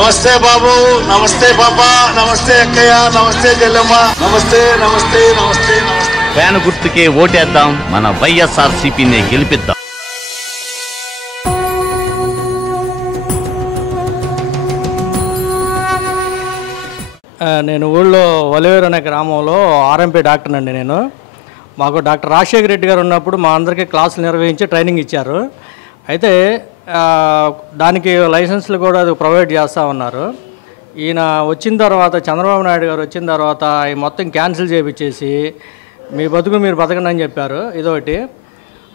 నమస్తే బాబు, నమస్తే పాప, నమస్తే అక్కయ్య, నమస్తే చెల్లెమ్మ, నమస్తే నమస్తే నమస్తే నమస్తే. ఫ్యాన్ గుర్తుకే ఓటేద్దాం, మన వైఎస్ఆర్సీపీని గెలిపిద్దాం. నేను ఊళ్ళో వలివేరు అనే గ్రామంలో ఆర్ఎంపీ డాక్టర్ అండి. నేను మాకు డాక్టర్ రాజశేఖర రెడ్డి గారు ఉన్నప్పుడు మా అందరికీ క్లాసులు నిర్వహించి ట్రైనింగ్ ఇచ్చారు. అయితే దానికి లైసెన్స్లు కూడా అది ప్రొవైడ్ చేస్తూ ఉన్నారు. ఈయన వచ్చిన తర్వాత, చంద్రబాబు నాయుడు గారు వచ్చిన తర్వాత ఈ మొత్తం క్యాన్సిల్ చేయించేసి మీ బతుకు మీరు బతకండి అని చెప్పారు. ఇదొకటి.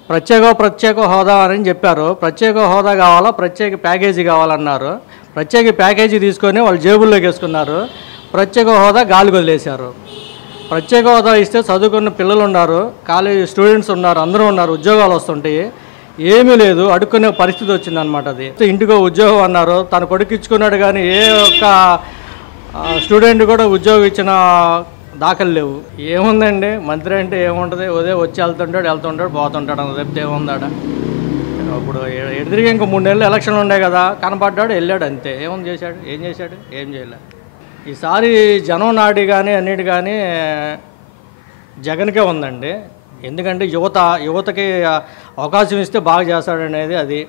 ప్రత్యేక హోదా అని చెప్పారు. ప్రత్యేక హోదా కావాలా, ప్రత్యేక ప్యాకేజీ కావాలన్నారు. ప్రత్యేక ప్యాకేజీ తీసుకొని వాళ్ళు జేబుల్లోకి వేసుకున్నారు. ప్రత్యేక హోదా గాలికి వదిలేశారు. ప్రత్యేక హోదా ఇస్తే చదువుకున్న పిల్లలు ఉన్నారు, కాలేజీ స్టూడెంట్స్ ఉన్నారు, అందరూ ఉన్నారు, ఉద్యోగాలు వస్తుంటాయి. ఏమీ లేదు, అడుక్కునే పరిస్థితి వచ్చిందనమాట. అది ఇంటికో ఉద్యోగం అన్నారు, తన కొడుకు ఇచ్చుకున్నాడు, కానీ ఏ ఒక్క స్టూడెంట్ కూడా ఉద్యోగం ఇచ్చిన దాఖలు లేవు. ఏముందండి, మంత్రి అంటే ఏముంటుంది, ఉదయం వచ్చి వెళ్తుంటాడు పోతుంటాడు, అంత తప్పితే ఏముందాడ. ఇప్పుడు ఎదురుగా ఇంకో 3 నెలలు ఎలక్షన్లు ఉన్నాయి కదా, కనపడ్డాడు వెళ్ళాడు అంతే. ఏం చేశాడు, ఏం చేయలే. ఈసారి జనం నాడి కానీ అన్నిటి కానీ జగన్కే ఉందండి. ఎందుకంటే యువతకి అవకాశం ఇస్తే బాగా చేస్తాడనేది అది.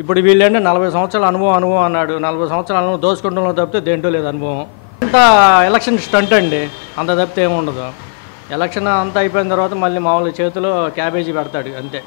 ఇప్పుడు వీళ్ళంటే 40 సంవత్సరాల అనుభవం అన్నాడు. 40 సంవత్సరాల అనుభవం దోచుకుంటంలో తప్పితే దేంటో లేదు అనుభవం. అంతా ఎలక్షన్ స్టంట్ అండి, అంత తప్పితే ఏముండదు. ఎలక్షన్ అంతా అయిపోయిన తర్వాత మళ్ళీ మామూలు చేతిలో క్యాబేజీ పెడతాడు అంతే.